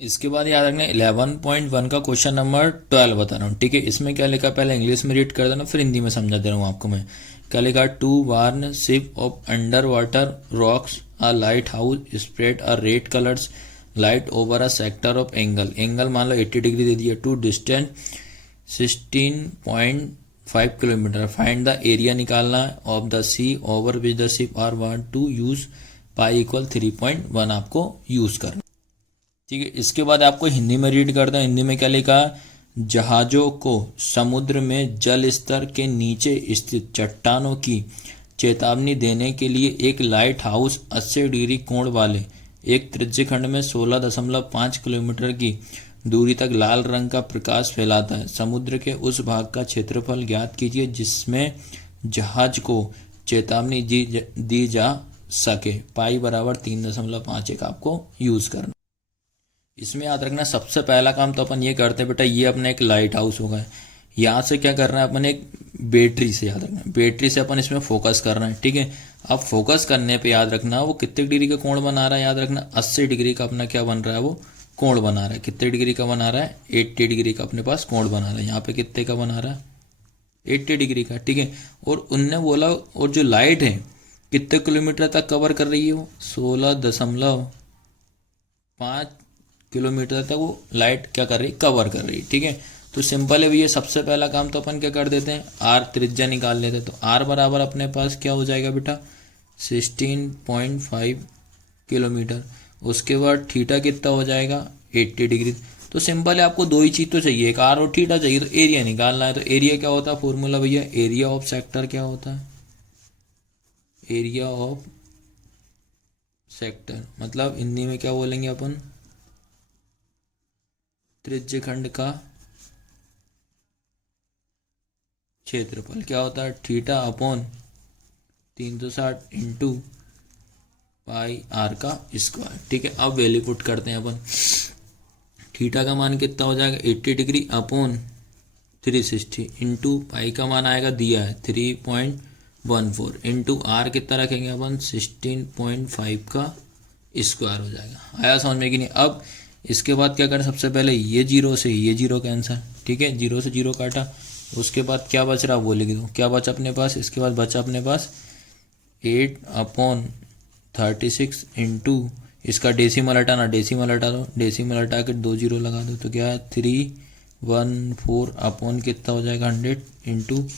इसके बाद याद रखना 11.1 का क्वेश्चन नंबर 12 बता रहा हूँ, ठीक है। इसमें क्या लिखा, पहले इंग्लिश में रीड कर देना, फिर हिंदी में समझा दे रहा हूँ आपको मैं। क्या लिखा, to warn ship of underwater rocks a lighthouse spread a red colours light over a sector of angle. Angle मान लो 80 डिग्री दे दिया। To distance 16.5 kilometre. Find the area निकालना of the sea over which the ship are want to use pi equal 3.1 आपको use करना, ठीक है। इसके बाद आपको हिंदी में रीड करता हूँ। हिंदी में क्या लिखा, जहाजों को समुद्र में जल स्तर के नीचे स्थित चट्टानों की चेतावनी देने के लिए एक लाइट हाउस 80 डिग्री कोण वाले एक त्रिज्य खंड में 16.5 किलोमीटर की दूरी तक लाल रंग का प्रकाश फैलाता है। समुद्र के उस भाग का क्षेत्रफल ज्ञात कीजिए जिसमें जहाज को चेतावनी दी जा सके। पाई बराबर 3.51 आपको यूज करना। इसमें याद रखना सबसे पहला काम तो अपन ये करते हैं बेटा, ये अपना एक लाइट हाउस होगा। यहाँ से क्या करना है अपन, एक बैटरी से, याद रखना बैटरी से अपन इसमें फोकस करना है, ठीक है। अब फोकस करने पे याद रखना वो कितने डिग्री का कोण बना रहा है, याद रखना 80 डिग्री का अपना क्या बन रहा है, वो कोण बना रहा है। कितने डिग्री का बना रहा है, 80 डिग्री का अपने पास कोण बना रहा है। यहाँ पे कितने का बना रहा है, 80 डिग्री का, ठीक है। और उनने बोला, और जो लाइट है कितने किलोमीटर तक कवर कर रही है, वो 16.5 किलोमीटर तक वो लाइट क्या कर रही, कवर कर रही, ठीक है। तो सिंपल है भैया, सबसे पहला काम तो अपन क्या कर देते हैं, आर त्रिज्या निकाल लेते हैं। तो आर बराबर अपने पास क्या हो जाएगा बेटा, 16.5 किलोमीटर। उसके बाद थीटा कितना हो जाएगा, 80 डिग्री। तो सिंपल है, आपको दो ही चीज़ तो चाहिए, एक आर और थीटा चाहिए। तो एरिया निकालना है। तो एरिया क्या होता है, फॉर्मूला भैया, एरिया ऑफ सेक्टर क्या होता है, एरिया ऑफ सेक्टर मतलब हिंदी में क्या बोलेंगे अपन, त्रिज्य खंड का क्षेत्रफल। क्या होता है, theta upon 360 into pi R का स्क्वायर, ठीक है। अब वैल्यू पुट करते हैं अपन। थीटा का मान कितना हो जाएगा, 80 डिग्री अपॉन 360 इंटू पाई का मान आएगा, दिया है 3.14 इंटू आर कितना रखेंगे अपन, 16.5 का स्क्वायर हो जाएगा। आया समझ में कि नहीं। अब इसके बाद क्या करें, सबसे पहले ये जीरो से ये जीरो कैंसिल, ठीक है। जीरो से जीरो काटा। उसके बाद क्या बच रहा वो लिख दो, क्या बचा अपने पास। इसके बाद बचा अपने पास 8/36 इंटू इसका डेसिमल हटाना, डेसिमल हटा दो, डेसिमल हटा के 2 जीरो लगा दो। तो क्या है 314 अपॉन कितना हो जाएगा 100 इंटू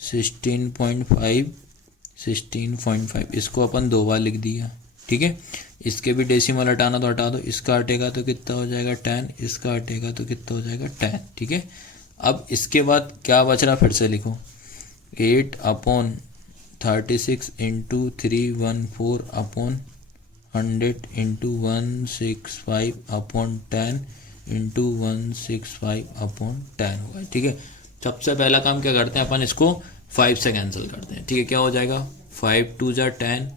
16.5 इसको अपन 2 बार लिख दिया, ठीक है। इसके भी डेसिमल हटाना तो हटा दो। इसका हटेगा तो कितना हो जाएगा 10, इसका हटेगा तो कितना हो जाएगा 10, ठीक है। अब इसके बाद क्या बच रहा फिर से लिखो, 8/36 into 314 upon 100 into 165 upon 10 into 165 upon 10 होगा, ठीक है। सबसे पहला काम क्या करते हैं अपन, इसको 5 से कैंसिल करते हैं, ठीक है। क्या हो जाएगा, 5 2 जा 10,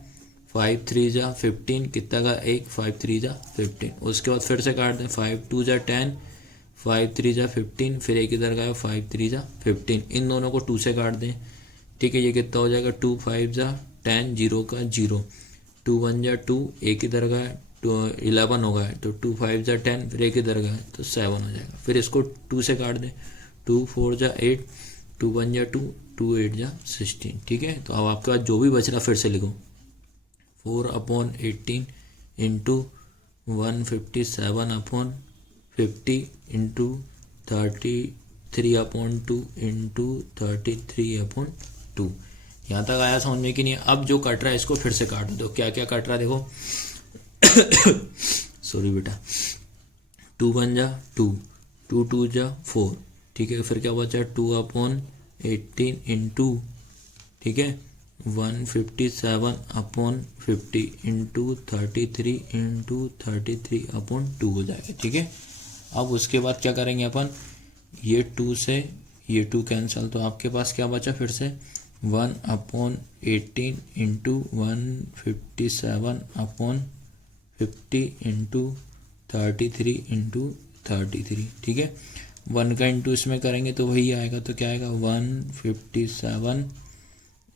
5 3 जा 15, कितना का एक, 5 3 जा 15। उसके बाद फिर से काट दें, 5 2 जा 10, 5 3 जा 15, फिर एक इधर का 5 3 जा 15। इन दोनों को 2 से काट दें, ठीक है। ये कितना हो जाएगा, 2 5 जा 10, जीरो का जीरो, 2 1 जा 2, एक इधर का 11 होगा, तो 2 5 जा 10, फिर एक इधर का तो 7 हो जाएगा। फिर इसको 2 से काट दें, 2 4 जा 8, 2 1 जा 2, 2 8 जा 16, ठीक है। तो अब आपके पास जो भी बच रहा फिर से लिखो, 4/18 इंटू 157 अपॉन 50 इंटू 33/2 इंटू 33/2। यहाँ तक आया समझ में कि नहीं। अब जो कट रहा है इसको फिर से काट दो। क्या क्या कट रहा है देखो, सॉरी बेटा, 2 1 जा 2, 2 2 जा 4, ठीक है। फिर क्या बचा, 2/18 इंटू, ठीक है, 157 अपॉन 50 इंटू 33 इंटू 33/2 हो जाएगा, ठीक है। अब उसके बाद क्या करेंगे अपन, ये 2 से ये 2 कैंसिल, तो आपके पास क्या बचा फिर से 1/18 इंटू 157 अपॉन 50 इंटू 33 इंटू 33, ठीक है। 1 का इंटू इसमें करेंगे तो वही आएगा, तो क्या आएगा 157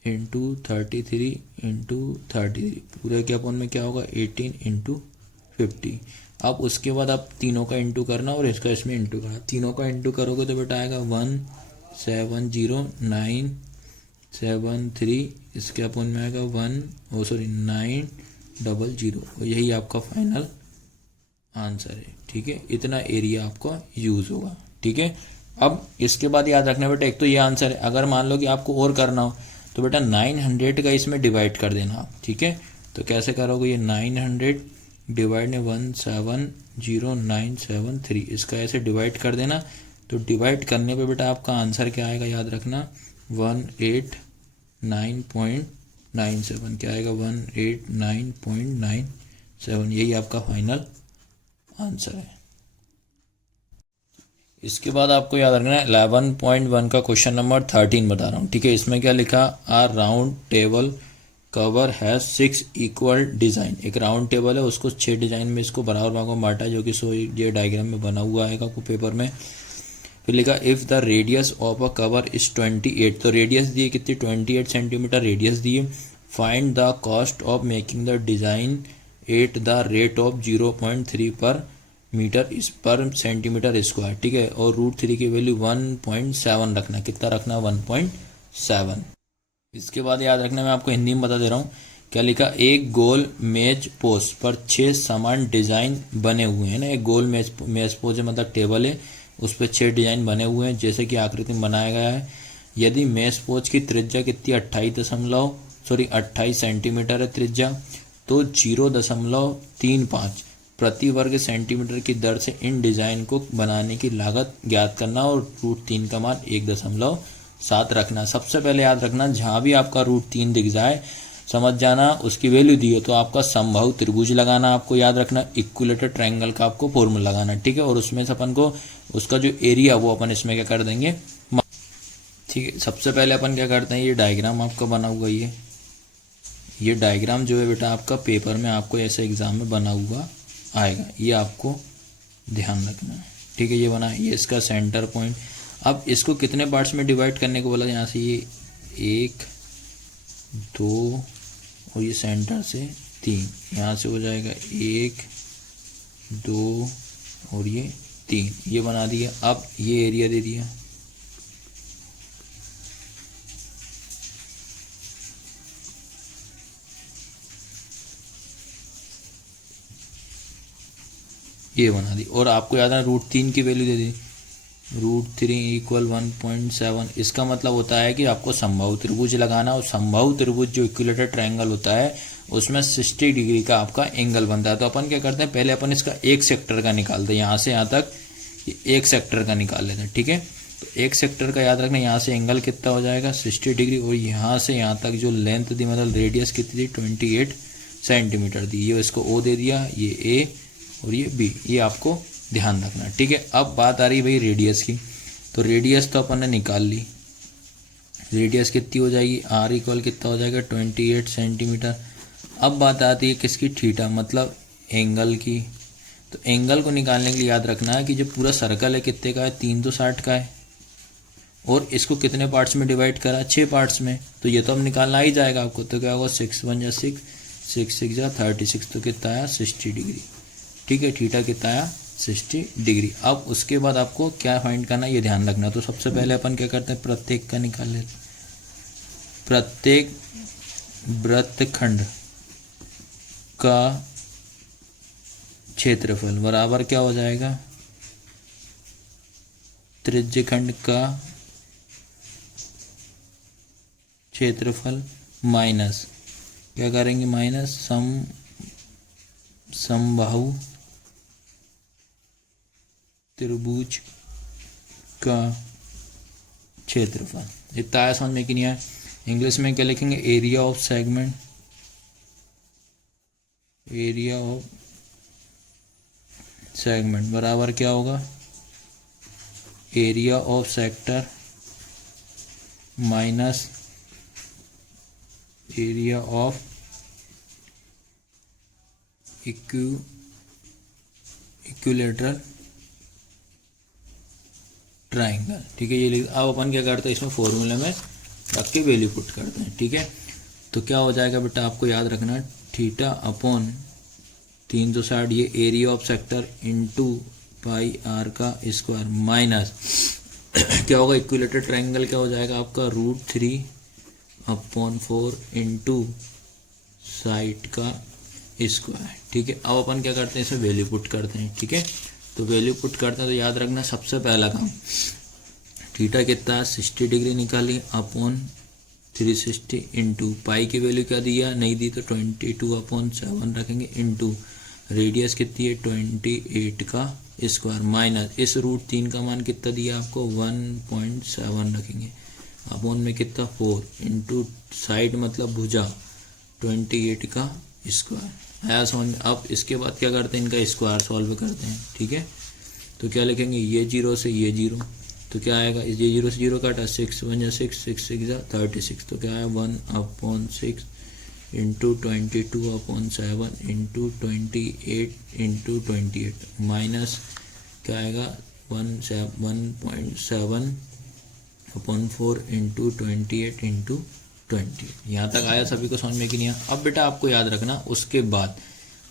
इंटू 33 इंटू 33, पूरे के अपॉन में क्या होगा 18 इंटू 50। अब उसके बाद आप तीनों का इंटू करना और इसका इसमें इंटू करना। तीनों का इंटू करोगे तो बेटा आएगा 170,973, इसके अपन में आएगा 900, और यही आपका फाइनल आंसर है। ठीक है, इतना एरिया आपका यूज होगा। ठीक है, अब इसके बाद याद रखना बेटा, एक तो ये आंसर है। अगर मान लो कि आपको और करना हो तो बेटा 900 का इसमें डिवाइड कर देना आप। ठीक है, तो कैसे करोगे, ये 900 डिवाइड में 170,973, इसका ऐसे डिवाइड कर देना। तो डिवाइड करने पे बेटा आपका आंसर क्या आएगा, याद रखना 189.97। क्या आएगा, 189.97, यही आपका फाइनल आंसर है। इसके बाद आपको याद रखना है 11.1 का क्वेश्चन नंबर 13 बता रहा हूँ। ठीक है, इसमें क्या लिखा, a round table cover has 6 equal design. एक राउंड टेबल है, उसको 6 डिजाइन में इसको बराबर भागों में बांटा है, जो कि ये डायग्राम में बना हुआ आएगा को पेपर में। फिर लिखा if the radius of a cover is 28, तो रेडियस दिए कितनी, 28 सेंटीमीटर रेडियस दिए। Find the cost of making the design at the rate of 0.3 पर मीटर इस पर सेंटीमीटर स्क्वायर। ठीक है, और √3 की वैल्यू 1.7 रखना। कितना रखना, 1.7। इसके बाद याद रखना, मैं आपको हिंदी में बता दे रहा हूँ। क्या लिखा, एक गोल मेज पोस्ट पर 6 समान डिजाइन बने हुए हैं ना। एक गोल मेज पोस्ट है, मतलब टेबल है, उस पर 6 डिजाइन बने हुए हैं जैसे कि आकृति में बनाया गया है। यदि मेज पोस्ट की त्रिज्या कितनी 28 सेंटीमीटर है त्रिज्या, तो 0.35 प्रति वर्ग सेंटीमीटर की दर से इन डिजाइन को बनाने की लागत ज्ञात करना और √3 का मान 1.7 रखना। सबसे पहले याद रखना, जहां भी आपका √3 दिख जाए समझ जाना उसकी वैल्यू दी हो तो आपका समबाहु त्रिभुज लगाना। आपको याद रखना इक्विलेटरल ट्रायंगल का आपको फॉर्मूला लगाना। ठीक है, और उसमें से अपन को उसका जो एरिया वो अपन इसमें क्या कर देंगे। ठीक है, सबसे पहले अपन क्या करते हैं, ये डायग्राम आपका बना हुआ, ये डायग्राम जो है बेटा आपका पेपर में आपको ऐसे एग्जाम में बना हुआ आएगा, ये आपको ध्यान रखना है। ठीक है, ये बना है, ये इसका सेंटर पॉइंट। अब इसको कितने पार्ट्स में डिवाइड करने को बोला, यहाँ से ये 1 2 और ये सेंटर से 3, यहाँ से हो जाएगा 1 2 और ये 3, ये बना दिया। अब ये एरिया दे दिया, ये बना दी। और आपको याद है √3 की वैल्यू दे दी, √3 = 1.7। इसका मतलब होता है कि आपको समबाहु त्रिभुज लगाना, और समबाहु त्रिभुज जो इक्विलेटरल ट्रायंगल होता है उसमें 60 डिग्री का आपका एंगल बनता है। तो अपन क्या करते हैं, पहले अपन इसका एक सेक्टर का निकालते हैं, यहाँ से यहाँ तक एक सेक्टर का निकाल लेते हैं। ठीक है, तो एक सेक्टर का याद रखना, यहाँ से एंगल कितना हो जाएगा 60 डिग्री, और यहाँ से यहाँ तक जो लेंथ दी मतलब रेडियस कितनी थी 28 सेंटीमीटर दी। ये इसको O दे दिया, ये A और ये B, ये आपको ध्यान रखना। ठीक है, अब बात आ रही भाई रेडियस की। तो रेडियस तो अपन ने निकाल ली, रेडियस कितनी हो जाएगी, R कितना हो जाएगा 28 सेंटीमीटर। अब बात आती है किसकी, थीटा, मतलब एंगल की। तो एंगल को निकालने के लिए याद रखना है कि जो पूरा सर्कल है कितने का है, 360 का है, और इसको कितने पार्ट्स में डिवाइड करा, 6 पार्ट्स में। तो ये तो अब निकालना ही जाएगा आपको। तो क्या होगा, 6 × 1 = 6, 6 × 6 = 36, तो कितना आया 60 डिग्री। ठीक है, थीटा कितना आया 60 डिग्री। अब उसके बाद आपको क्या फाइंड करना है ये ध्यान रखना। तो सबसे पहले अपन क्या करते हैं, प्रत्येक का निकाल लेते, प्रत्येक वृत्तखंड का क्षेत्रफल बराबर क्या हो जाएगा, त्रिज्यखंड का क्षेत्रफल माइनस क्या करेंगे, माइनस समबाहु त्रिभुज का क्षेत्रफल। इतना आया समझ में कि नहीं आया। इंग्लिश में क्या लिखेंगे, area of segment, area of segment बराबर क्या होगा, area of sector minus area of equilateral triangle. ठीक है, ये लिख। अब अपन क्या करते हैं, इसमें फॉर्मूले में रख के वैल्यू पुट करते हैं। ठीक है, तो क्या हो जाएगा बेटा, आपको याद रखना थीटा अपॉन 360 ये area of sector into pi R का स्क्वायर माइनस क्या होगा, इक्विलेटरल ट्रायंगल क्या हो जाएगा आपका √3/4 इंटू साइड का स्क्वायर। ठीक है, अब अपन क्या करते हैं, इसे वैल्यू पुट करते हैं। ठीक है, तो वैल्यू पुट करते हैं तो याद रखना सबसे पहला काम, थीटा कितना है 60 डिग्री निकाली अपॉन 360 इंटू पाई की वैल्यू क्या दिया, नहीं दी तो 22/7 रखेंगे इंटू रेडियस कितनी है 28 का स्क्वायर माइनस इस √3 का मान कितना दिया आपको 1.7 रखेंगे अपॉन में कितना 4 इंटू साइड मतलब भुजा 28 का स्क्वायर आया समझ में। अब इसके बाद क्या करते हैं, इनका स्क्वायर सॉल्व करते हैं। ठीक है, तो क्या लिखेंगे, ये 0 से ये 0 तो क्या आएगा, ये 0 से 0 काटा 6 1 जा 6 6 6 जा 36 तो क्या है 1/6 इंटू 22/7 इंटू 28 इंटू 28 माइनस क्या आएगा 1.7/4 इंटू 28 इंटू 20। यहाँ तक आया सभी को समझ में कि नहीं आया। अब बेटा आपको याद रखना उसके बाद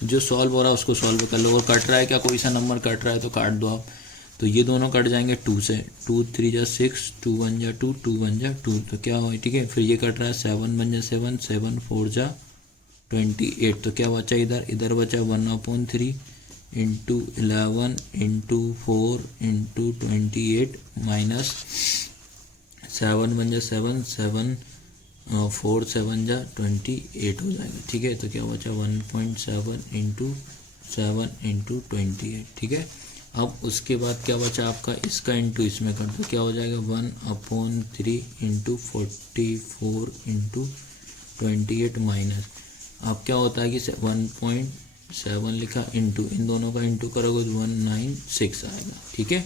जो सॉल्व हो रहा है उसको सॉल्व कर लो, और कट रहा है क्या कोई सा नंबर कट रहा है तो काट दो आप, तो ये दोनों कट जाएंगे 2 से, 2 3 जा 6 2 1 जा 2 2 1 जा 2 तो क्या हो। ठीक है, फिर ये कट रहा है 7 1 जा 7 7 4 जा 28 तो क्या बचा इधर बचा 1/3 इंटू 11 इंटू 4 इंटू 28 माइनस 7 1 जा 7 7 4 7 जा 28 हो जाएगा। ठीक है, तो क्या बचा 1.7 इंटू 7 इंटू 28। ठीक है, अब उसके बाद क्या बचा आपका, इसका इंटू इसमें कर दो क्या हो जाएगा 1/3 इंटू 44 इंटू 28 माइनस अब क्या होता है कि 1.7 लिखा इंटू इन दोनों का इंटू करोगे तो 196 आएगा। ठीक है,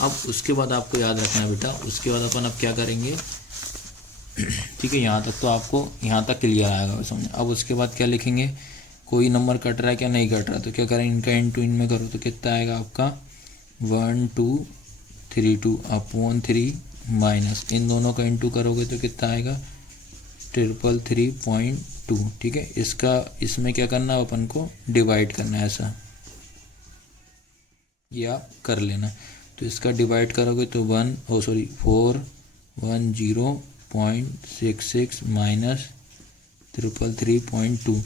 अब उसके बाद आपको याद रखना बेटा, उसके बाद अपन अब क्या करेंगे। ठीक है, यहाँ तक तो आपको यहाँ तक क्लियर आएगा समझ। अब उसके बाद क्या लिखेंगे, कोई नंबर कट रहा है क्या नहीं कट रहा तो क्या करें, इनका इंटू इनमें करो तो कितना आएगा आपका 1232/3 माइनस इन दोनों का इंटू करोगे तो कितना आएगा 333.2। ठीक है, इसका इसमें क्या करना है अपन को डिवाइड करना है, ऐसा ये आप कर लेना। तो इसका डिवाइड करोगे तो 410.66 माइनस 333.2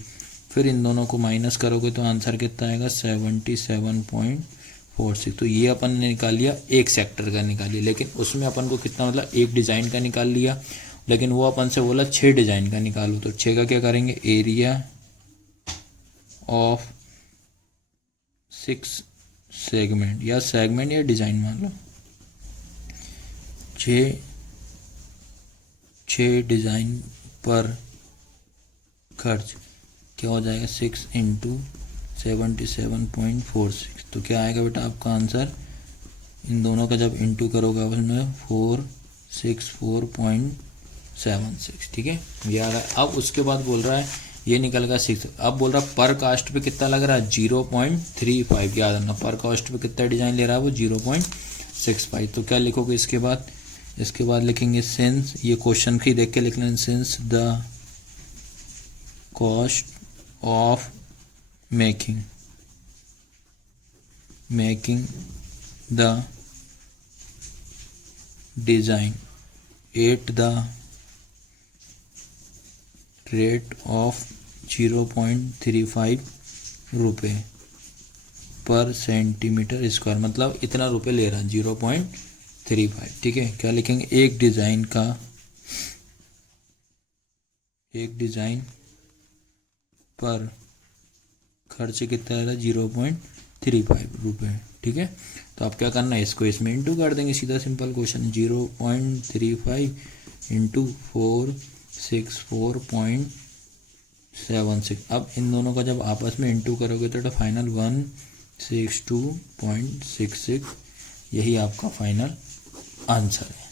फिर इन दोनों को माइनस करोगे तो आंसर कितना आएगा 77.46। तो ये अपन ने निकाल लिया एक सेक्टर का निकाल लिया, लेकिन उसमें अपन को कितना मतलब एक डिज़ाइन का निकाल लिया, लेकिन वो अपन से बोला 6 डिज़ाइन का निकालो। तो 6 का क्या करेंगे, एरिया ऑफ 6 सेगमेंट या सेगमेंट या डिज़ाइन मान लो, 6 डिज़ाइन पर खर्च क्या हो जाएगा 6 इंटू 77.46 तो क्या आएगा बेटा आपका आंसर, इन दोनों का जब इंटू करोगे आपस में 464.76। ठीक है, ये आ रहा है। अब उसके बाद बोल रहा है ये निकल गया 6, अब बोल रहा है पर कास्ट पे कितना लग रहा है 0.35। याद रखना पर कास्ट पे कितना डिजाइन ले रहा है वो 0.65। तो क्या लिखोगे इसके बाद, इसके बाद लिखेंगे सिंस, ये क्वेश्चन की देख के लिख लें, since the cost of making the design at the rate of 0.35 रुपये पर सेंटीमीटर स्क्वायर, मतलब इतना रुपये ले रहा है 0.35। ठीक है, क्या लिखेंगे, एक डिज़ाइन पर खर्च कितना है 0.35 रुपये। ठीक है, तो आप क्या करना है, इसको इसमें इंटू कर देंगे, सीधा सिंपल क्वेश्चन 0.35 इंटू 464.76। अब इन दोनों का जब आपस में इंटू करोगे तो फाइनल 162.66 यही आपका फाइनल आंसर है।